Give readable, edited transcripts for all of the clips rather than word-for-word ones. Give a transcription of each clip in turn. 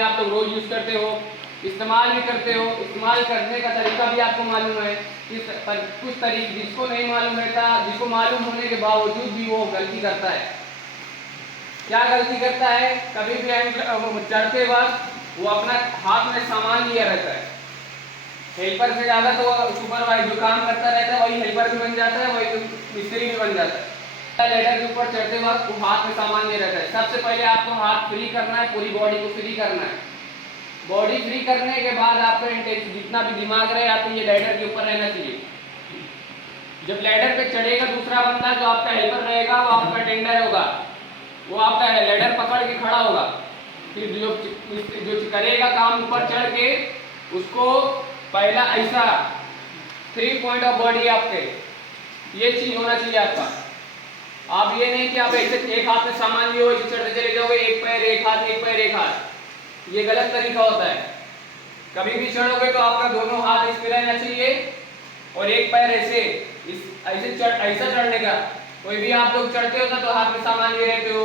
आप लोग रोज यूज करते हो, इस्तेमाल भी करते हो। इस्तेमाल करने का तरीका भी आपको मालूम है। कुछ तरीके जिसको नहीं मालूम रहता, जिसको मालूम होने के बावजूद भी वो गलती करता है। क्या गलती करता है? कभी भी चढ़ते वक्त वो अपना हाथ में सामान लिया रहता है। हेल्पर से ज़्यादा तो सुपरवाइजर जो काम करता रहता है वही हेल्पर भी बन जाता है, वही मिस्त्री भी बन जाता है। लेडर के ऊपर चढ़ते वक्त वो हाथ में सामान ले रहता है। सबसे पहले आपको हाथ फ्री करना है, पूरी बॉडी को फ्री करना है। बॉडी फ्री करने के बाद आपका इंटेंशन जितना भी दिमाग रहे आपको ये लैडर के ऊपर रहना चाहिए। जब लैडर पे चढ़ेगा दूसरा बंदा जो आपका हेल्पर रहेगा वो आपका टेंडर होगा, वो आपका लैडर पकड़ के खड़ा होगा। फिर जो करेगा काम ऊपर चढ़ के उसको पहला ऐसा 3 पॉइंट ऑफ बॉडी आपके ये चीज होना चाहिए आपका। आप ये नहीं कि आप ऐसे एक हाथ में सामान लिए हो ऐसे चढ़ते चले जाओगे, एक पैर एक हाथ एक पैर एक हाथ, ये गलत तरीका होता है। कभी भी चढ़ोगे तो आपका दोनों हाथ इस पे रहना चाहिए और एक पैर ऐसे ऐसा चढ़ने का। कोई भी आप लोग चढ़ते हो ना तो हाथ में सामान लिए रहते हो।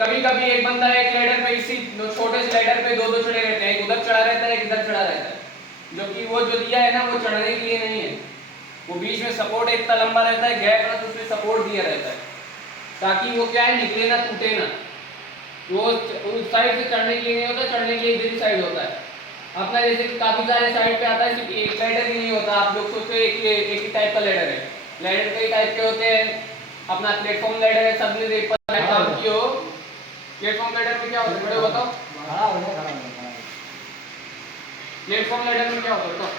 कभी कभी एक बंदा एक लैडर पे इसी छोटे से लैडर पे दो चढ़े रहते हैं, एक उधर चढ़ा रहता है एक इधर चढ़ा रहता है, जो कि वो जो दिया है ना वो चढ़ने के लिए नहीं है। वो बीच में सपोर्ट इतना लंबा रहता है, गैप ना तो उसमें सपोर्ट दिया रहता है ताकि वो क्या है निकले ना टूटे ना। वो उस साइड से चढ़ने के लिए नहीं होता, चढ़ने के लिए इधर साइड होता है अपना। जैसे कि काफी सारे साइड पे आता है, सिर्फ एक लैडर ही नहीं होता। आप लोग सोचते हो एक ही टाइप का लैडर है। लैडर कई टाइप के होते हैं। अपना प्लेटफॉर्म लैडर है, सबने देख पर काम किया हो। प्लेटफॉर्म लैडर में क्या होता है बड़े बताओ? प्लेटफॉर्म लैडर में क्या होता है?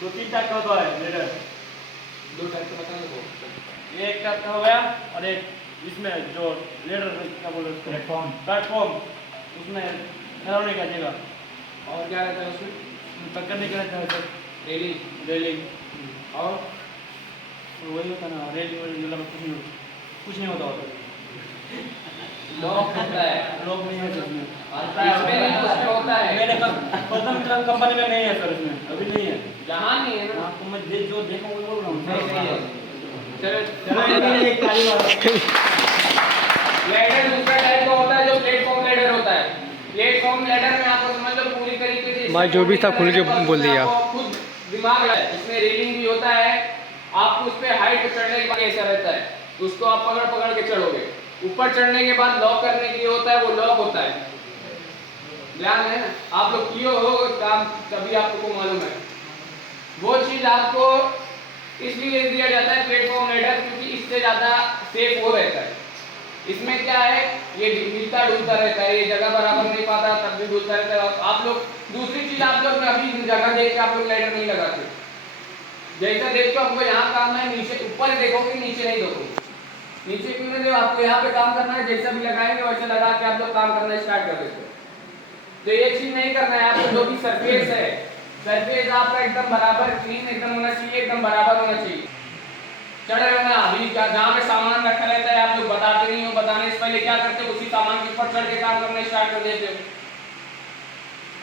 दो तीन टाइप का होता है लैडर। दो टाइप का बता दो। एक टाइप का हो गया और एक इसमें जो लैडर क्या बोलते हैं प्लेटफॉर्म उसमें खड़ा होने का जगह। और क्या रहता है उसमें? पकड़ने का रहता है रेलिंग और वही होता ना रेलिंग कुछ नहीं होता लॉक होता है। लोग नहीं है उसमें उसमें होता है। मेरे प्रथम कंपनी में नहीं है सर, इसमें अभी नहीं है। जहाँ नहीं है ना आपको मैं जो देखा वो बोल रहा हूँ। चलो लैडर दूसरा टाइप का होता है जो प्लेटफॉर्म लैडर होता है। प्लेटफॉर्म लैडर में आपको समझ लो पूरी तरीके से भाई जो भी था खुल के बोल दिया। खुद दिमाग है, इसमें रेलिंग भी होता है। आपको उस पे हाइट पे चढ़ने के बाद ऐसा रहता है, उसको आप पकड़ के चढ़ोगे। ऊपर चढ़ने के बाद लॉक करने के लिए होता है, वो लॉक होता है। ध्यान है आप लोग किए हो काम कभी आपको मालूम है। वो चीज आपको इसलिए दिया जाता है प्लेटफॉर्म लैडर क्योंकि इससे ज्यादा सेफ हो रहता है। इसमें क्या है ये मिलता डूलता रहता है, ये जगह बराबर नहीं पाता तब भी डूलता रहता है। आप लोग दूसरी चीज आप लोग अभी जगह देख के आप लोग लैडर नहीं लगाते। जैसा देखते हो हमको यहाँ काम है, नीचे ऊपर देखोगे नीचे नहीं देखोगे। नीचे क्यों नहीं, आपको यहाँ पे काम करना है, जैसा भी लगाएंगे वैसे लगा के आप लोग काम करना स्टार्ट कर देते हो। तो ये चीज नहीं करना है आपको। जो भी सरफेस है, सरफेस आपका एकदम बराबर क्लीन एकदम होना चाहिए, एकदम बराबर होना चाहिए। चढ़ रहे हो ना अभी जहाँ पे सामान रखा रहता है आप लोग बताते नहीं हो, बताने से पहले क्या करते हो उसी सामान के ऊपर चढ़ के काम करना स्टार्ट कर देते हो।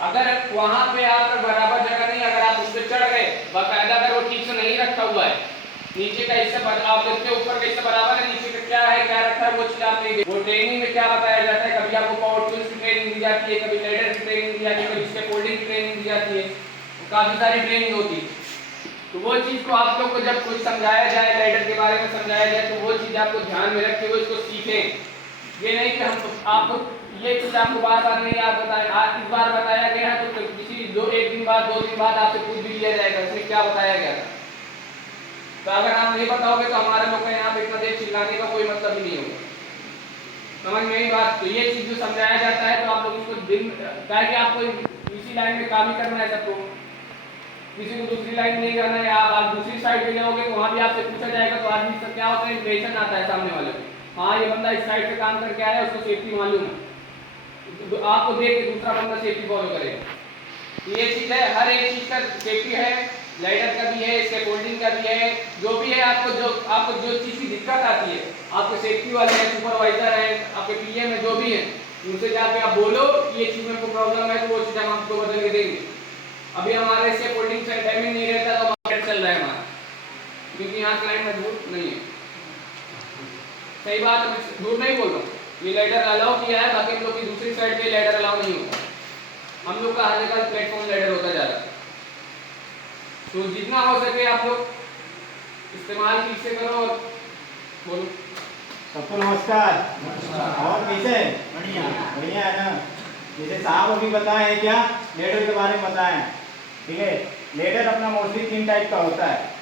अगर वहां पे आपका बराबर जगह नहीं, अगर आप उस पर चढ़ गए बाकायदा, अगर वो ठीक से नहीं रखा हुआ है, नीचे का हिस्सा आप देखते हो ऊपर का हिस्सा बराबर है, नीचे का क्या है क्या रखा है वो चीज आप नहीं देखते। वो ट्रेनिंग में क्या बताया जाता है, कभी आपको पावर टूल्स की ट्रेनिंग दी जाती है, कभी लैडर की ट्रेनिंग दी जाती है, कभी स्टेप होल्डिंग की ट्रेनिंग दी जाती है, काफी सारी ट्रेनिंग होती है। तो वो चीज को आप लोग को जब कुछ समझाया जाए, लैडर के बारे में समझाया जाए, तो वो चीज आपको ध्यान में रखते हुए इसको सीखें। ये नहीं कि हम आपको ये चीज आपको बार बार नहीं याद बताए, आज इस बार बताया गया है तो किसी एक दिन बाद 2 दिन बाद आपसे पूछ भी लिया जाएगा इसमें क्या बताया गया था। तो अगर आप नहीं बताओगे तो हमारे लोग यहाँ पे इतना देर चिल्लाने का कोई मतलब ही नहीं होगा। समझ में आई बात? तो ये चीज जो समझाया जाता है तो आप लोग इसको दिन ताकि आपको इसी लाइन में काम ही करना है सबको, किसी को दूसरी लाइन नहीं करना है। आप दूसरी साइड पे जाओगे तो वहाँ भी आपसे पूछा जाएगा तो आदमी सब क्या होता है इंप्रेशन आता है सामने वाले को, हाँ ये बंदा इस साइड पे काम करके आया है, उसको सेफ्टी मालूम है, तो आपको देख के दूसरा बंदा सेफ्टी फॉलो करेगा। ये चीज है, हर एक चीज का सेफ्टी है, लाइडर का भी है, स्टेप होल्डिंग का भी है, जो भी है। आपको जो चीज की दिक्कत आती है, आपके सेफ्टी वाले हैं, सुपरवाइजर है, आपके पीएम है, जो भी है, उनसे जाके आप बोलो ये चीज में कोई प्रॉब्लम है तो वो चीज हम आपको बदल के देंगे। अभी हमारे स्टेप होल्डिंग से टाइमिंग नहीं रहता तो मार्केट चल रहा है हमारा, क्योंकि यहाँ क्लाइंट मजबूत नहीं है। सही बात, झूठ नहीं बोल रहा हूँ। ये लैडर अलाउ किया है, बाकी हम लोग की दूसरी साइड पे लैडर अलाउ नहीं होता। हम लोग का हर जगह प्लेटफॉर्म लैडर होता जा रहा है। तो जितना हो सके आप लोग इस्तेमाल ठीक से करो और बोलो। सबको नमस्कार। और कैसे? बढ़िया बढ़िया है ना। जैसे साहब अभी बताए हैं क्या लेडर के बारे में बताए, ठीक है। लेडर अपना मोस्टली 3 टाइप का होता है।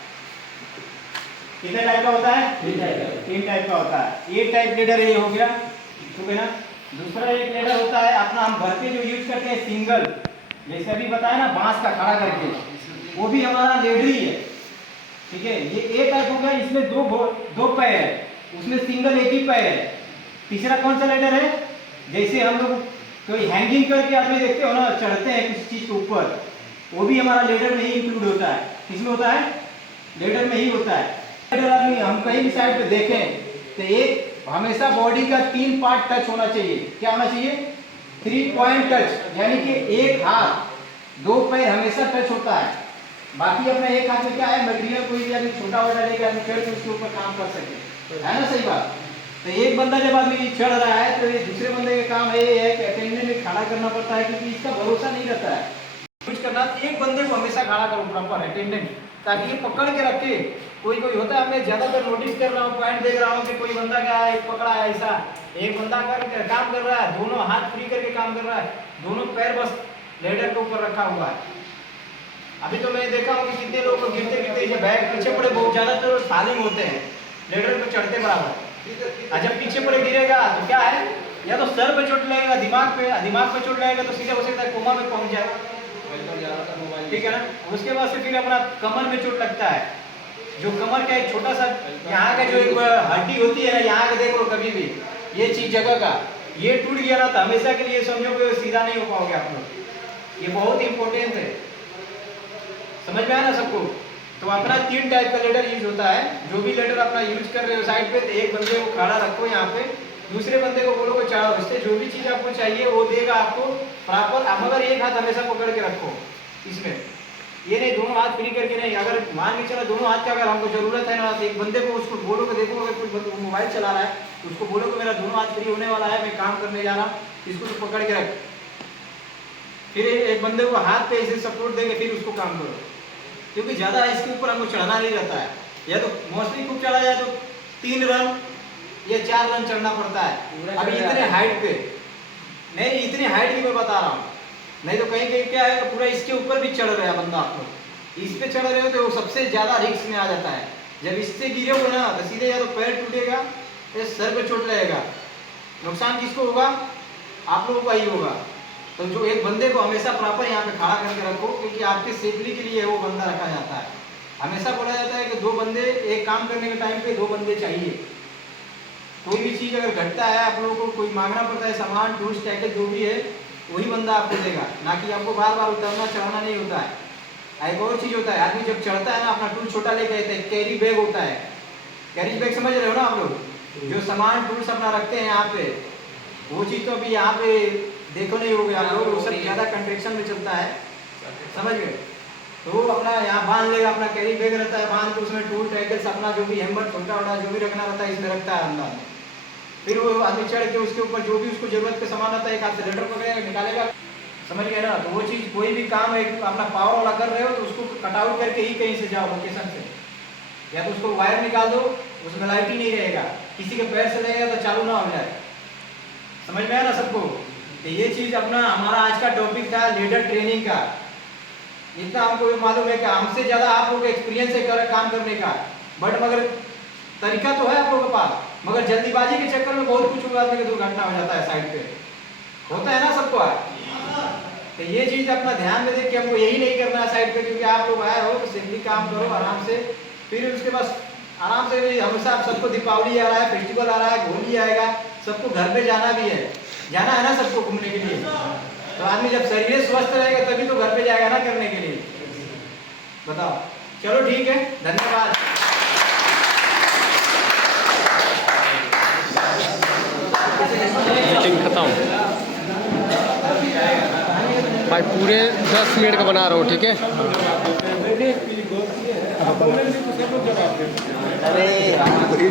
कितने टाइप का होता है? 3 टाइप का होता है। एक टाइप लेडर ये हो गया, ठीक है ना। दूसरा एक लेडर होता है अपना हम घर पे जो यूज करते हैं सिंगल, जैसे अभी बताया ना बांस का खड़ा करके, वो भी हमारा लेडर ही है, ठीक है। ये एक टाइप हो गया, इसमें दो पैर है, उसमें सिंगल एक ही पैर है। तीसरा कौन सा लेडर है? जैसे हम लोग कोई हैंगिंग करके आदमी देखते हो ना, चढ़ते हैं किसी चीज के ऊपर, वो भी हमारा लेडर में ही इंक्लूड होता है। किसमें होता है? लेडर में ही होता है। लेडर आदमी हम कहीं भी साइड पे देखें तो एक हमेशा बॉडी का 3 पार्ट टच होना चाहिए। क्या होना चाहिए? 3 पॉइंट टच, यानी कि एक हाथ 2 पैर हमेशा टच होता है। बाकी अपना एक हाथ में क्या है, मटेरियल कोई भी आदमी छोटा बड़ा लेकर आदमी चढ़ के उसके ऊपर काम कर सके, है ना। सही बात। तो एक बंदा जब आदमी चढ़ रहा है तो ये दूसरे बंदे का काम ये है कि अटेंडेंट में खड़ा करना पड़ता है, क्योंकि इसका भरोसा नहीं रहता है कुछ करना। एक बंदे को हमेशा खड़ा करो प्रॉपर अटेंडेंट, ताकि ये पकड़ के रखे। कोई होता है, मैं ज्यादातर नोटिस कर रहा हूँ, पॉइंट देख रहा हूँ कि कोई बंदा क्या है, एक पकड़ा है ऐसा, एक बंदा काम कर रहा है, दोनों हाथ फ्री करके काम कर रहा है, दोनों पैर बस लेडर के ऊपर रखा हुआ है। अभी तो मैं देखा हूँ कि कितने लोग गिरते गिरते बैग पीछे पड़े, बहुत ज्यादातर फालिंग होते हैं लेडर पे चढ़ते बराबर। और जब पीछे पड़े गिरेगा तो क्या है, या तो सर पे चोट लगेगा, दिमाग पे चोट लगेगा तो सीधे हो सकता है कोमा में पहुंच जाए, ठीक है ना। उसके बाद से फिर अपना कमर में चोट लगता है, जो कमर का एक छोटा सा यहाँ का जो एक हड्डी होती है ना, यहाँ का देख लो कभी भी ये चीज जगह का ये टूट गया ना तो हमेशा के लिए समझो कि सीधा नहीं हो पाओगे आप लोग। ये बहुत इंपॉर्टेंट है, समझ में आया ना सबको। तो अपना 3 टाइप का लेडर यूज होता है। जो भी लेडर अपना यूज कर रहे हो साइड पे, तो एक बंदे को खड़ा रखो यहाँ पे, दूसरे बंदे को बोलो कि चढ़ाओ, इससे जो भी चीज आपको चाहिए वो देगा आपको प्रॉपर। मगर एक हाथ हमेशा पकड़ के रखो इसमें, ये नहीं दोनों हाथ फ्री करके नहीं। अगर मान के चलो दोनों हाथ का अगर हमको जरूरत है ना, तो एक बंदे को उसको बोलो कि देखो अगर कोई मोबाइल चला रहा है तो उसको बोलो कि मेरा दोनों हाथ फ्री होने वाला है, मैं काम करने जा रहा हूँ, इसको तो पकड़ के रख। फिर एक बंदे को हाथ पे ऐसे सपोर्ट देंगे, फिर उसको काम करो, क्योंकि ज्यादा इसके ऊपर हमको चढ़ना नहीं रहता है। या तो मोस्टली खूब चढ़ा जाए तो 3 रन या 4 रन चढ़ना पड़ता है। अभी इतने हाइट पे नहीं, इतनी हाइट की मैं बता रहा हूँ, नहीं तो कहीं कहीं क्या है पूरा इसके ऊपर भी चढ़ रहा है बंदा। आप लोग इस पे चढ़ रहे हो तो वो सबसे ज्यादा रिस्क में आ जाता है। जब इससे गिरे हो ना तो सीधे या तो पैर टूटेगा या सर पे चोट लगेगा। नुकसान किसको होगा? आप लोगों का ही होगा। तो जो एक बंदे को हमेशा प्रॉपर यहाँ पे खड़ा करके रखो, क्योंकि आपके सेफ्टी के लिए वो बंदा रखा जाता है। हमेशा बोला जाता है कि 2 बंदे एक काम करने के टाइम पे 2 बंदे चाहिए। कोई भी चीज़ अगर घटता है आप लोगों को कोई मांगना पड़ता है, सामान टूल्स टैकल जो भी है वही बंदा आपको देगा, ना कि आपको बार बार उतरना चढ़ना नहीं होता है। एक और चीज़ होता है, आदमी जब चढ़ता है ना अपना टूल छोटा लेके आता है, कैरी बैग होता है। कैरी बैग समझ रहे हो ना आप लोग, जो सामान टूल्स अपना रखते हैं यहाँ पे, वो चीज़ तो अभी यहाँ पे देखो नहीं हो गया आप लोग, वो सब ज़्यादा कंट्रेक्शन में चलता है, समझ गए। तो वो अपना यहाँ बांध लेगा, अपना कैरी बैग रहता है, बांध के उसमें टूल टैकल्स अपना जो भी हैमर छोटा बड़ा जो भी रखना रहता है इसमें रखता है अंदर। फिर वो आदमी चढ़ के उसके ऊपर जो भी उसको जरूरत का सामान आता है, एक हाथ से लेडर पकड़ेगा निकालेगा, समझ गए ना। तो वो चीज़ कोई भी काम एक अपना पावर वाला कर रहे हो तो उसको कट आउट करके ही कहीं से जाओ लोकेशन से, या तो उसको वायर निकाल दो, उसमें लाइट ही नहीं रहेगा, किसी के पैर से लगेगा तो चालू ना हो जाए। समझ में आया ना सबको। तो ये चीज़ अपना हमारा आज का टॉपिक था लेडर ट्रेनिंग का। इतना हमको मालूम है कि हमसे ज़्यादा आप लोग एक्सपीरियंस है काम करने का, बट मगर तरीका तो है आप लोगों के पास, मगर जल्दीबाजी के चक्कर में बहुत कुछ आदमी की दुर्घटना हो जाता है साइड पे, होता है ना सबको। तो ये चीज़ अपना ध्यान में देख के हमको यही नहीं करना है साइड पे, क्योंकि आप लोग आए हो तो सेफली काम करो आराम से। फिर उसके बाद आराम से हमेशा आप सबको दीपावली आ रहा है, फेस्टिवल आ रहा है, होली आएगा, सबको घर पे जाना भी है, जाना है ना सबको घूमने के लिए। तो आदमी जब शरीर स्वस्थ रहेगा तभी तो घर पे जाएगा ना करने के लिए, बताओ। चलो ठीक है, धन्यवाद। मीटिंग खत्म भाई, पूरे 10 मिनट का बना रहा हूँ, ठीक है।